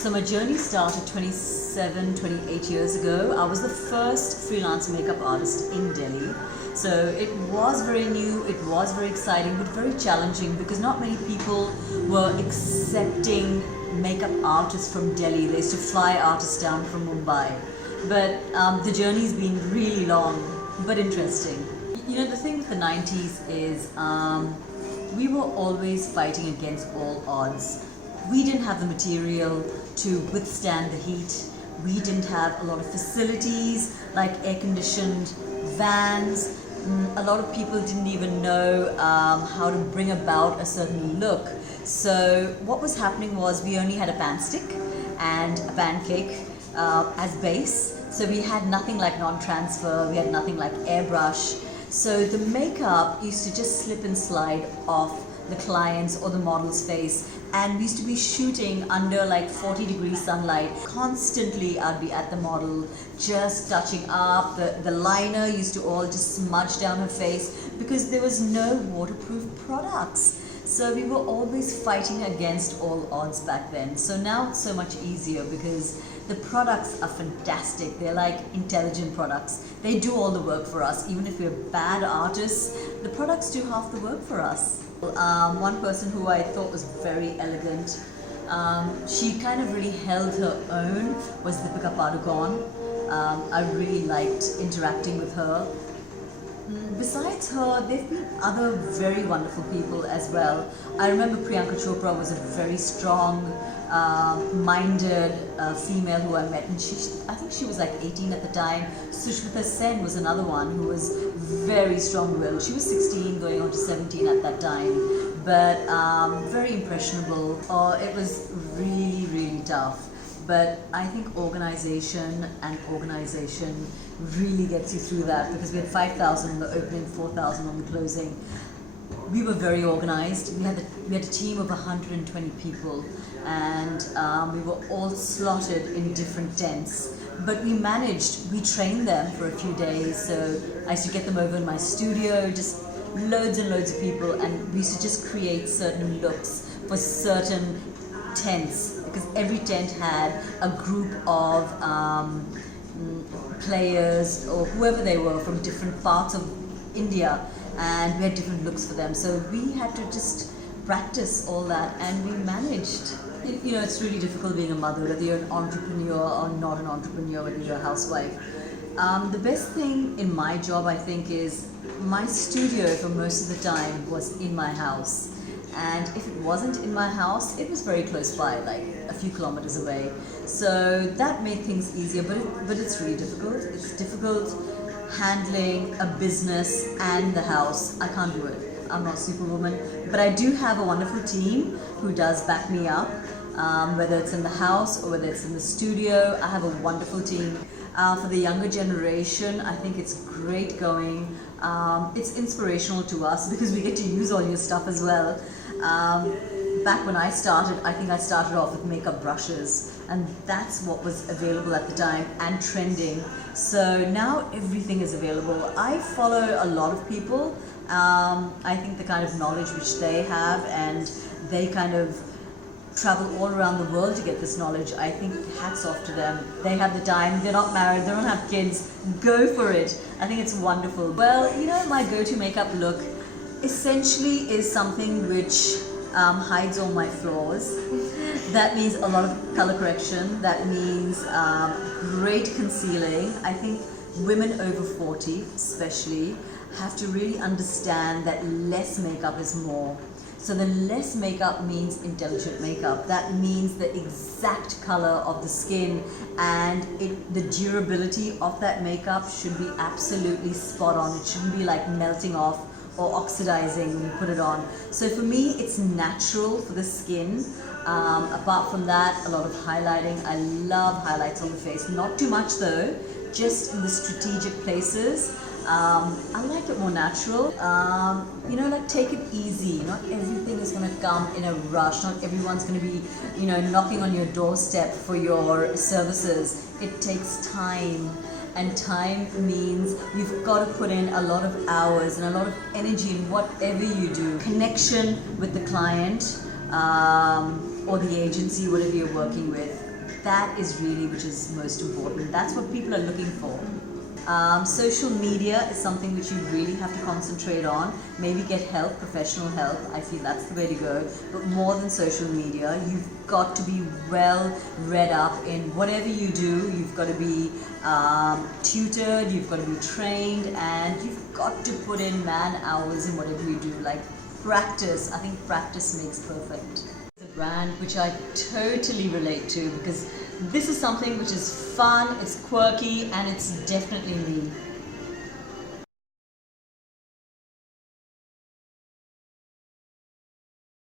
So my journey started 28 years ago. I was the first freelance makeup artist in Delhi. So it was very new, it was very exciting, but very challenging because not many people were accepting makeup artists from Delhi. They used to fly artists down from Mumbai. But the journey's been really long, but interesting. You know, the thing with the 90s is we were always fighting against all odds. We didn't have the material to withstand the heat. We didn't have a lot of facilities like air-conditioned vans. A lot of people didn't even know how to bring about a certain look. So what was happening was we only had a pan stick and a pancake as base. So we had nothing like non-transfer, we had nothing like airbrush. So the makeup used to just slip and slide off the client's or the model's face, and we used to be shooting under like 40-degree sunlight. Constantly I'd be at the model just touching up. The liner used to all just smudge down her face because there was no waterproof products. So we were always fighting against all odds back then. So now it's so much easier because the products are fantastic. They're like intelligent products. They do all the work for us. Even if we're bad artists, the products do half the work for us. One person who I thought was very elegant, she kind of really held her own, was Deepika Padukone. I really liked interacting with her. Besides her, there have been other very wonderful people as well. I remember Priyanka Chopra was a very strong minded female who I met, and I think she was like 18 at the time. Sushmita Sen was another one who was very strong-willed. She was 16 going on to 17 at that time, but very impressionable. It was really, really tough. But I think organization really gets you through that, because we had 5,000 on the opening, 4,000 on the closing. We were very organized. We had a team of 120 people, and we were all slotted in different tents. But we trained them for a few days. So I used to get them over in my studio, just loads and loads of people, and we used to just create certain looks for certain tents, because every tent had a group of players or whoever they were from different parts of India, and we had different looks for them. So we had to just practice all that, and we managed. You know, it's really difficult being a mother, whether you're an entrepreneur or not an entrepreneur, whether you're a housewife. The best thing in my job, I think, is my studio for most of the time was in my house. And if it wasn't in my house, it was very close by, like a few kilometers away. So that made things easier, but it's really difficult. It's difficult handling a business and the house. I can't do it. I'm not Superwoman, but I do have a wonderful team who does back me up, whether it's in the house or whether it's in the studio. I have a wonderful team. For the younger generation, I think it's great going. It's inspirational to us because we get to use all your stuff as well. Back when I started, I think I started off with makeup brushes, and that's what was available at the time and trending. So now everything is available. I follow a lot of people. I think the kind of knowledge which they have, and they kind of travel all around the world to get this knowledge. I think hats off to them. They have the time, they're not married, they don't have kids. Go for it. I think it's wonderful. Well, you know, my go-to makeup look essentially is something which hides all my flaws. That means a lot of color correction. That means great concealing. I think women over 40 especially have to really understand that less makeup is more. So the less makeup means intelligent makeup. That means the exact color of the skin, and the durability of that makeup should be absolutely spot on. It shouldn't be like melting off or oxidizing when you put it on. So for me, it's natural for the skin. Apart from that, a lot of highlighting. I love highlights on the face. Not too much though, just in the strategic places. I like it more natural. You know, like, take it easy. Not everything is going to come in a rush. Not everyone's going to be, you know, knocking on your doorstep for your services. It takes time. And time means you've got to put in a lot of hours and a lot of energy in whatever you do. Connection with the client, or the agency, whatever you're working with. That is really which is most important. That's what people are looking for. Social media is something which you really have to concentrate on. Maybe get help, professional help. I feel that's the way to go. But more than social media, you've got to be well read up in whatever you do. You've got to be tutored, you've got to be trained, and you've got to put in man hours in whatever you do. Like practice. I think practice makes perfect. It's a brand which I totally relate to because this is something which is fun, it's quirky, and it's definitely me.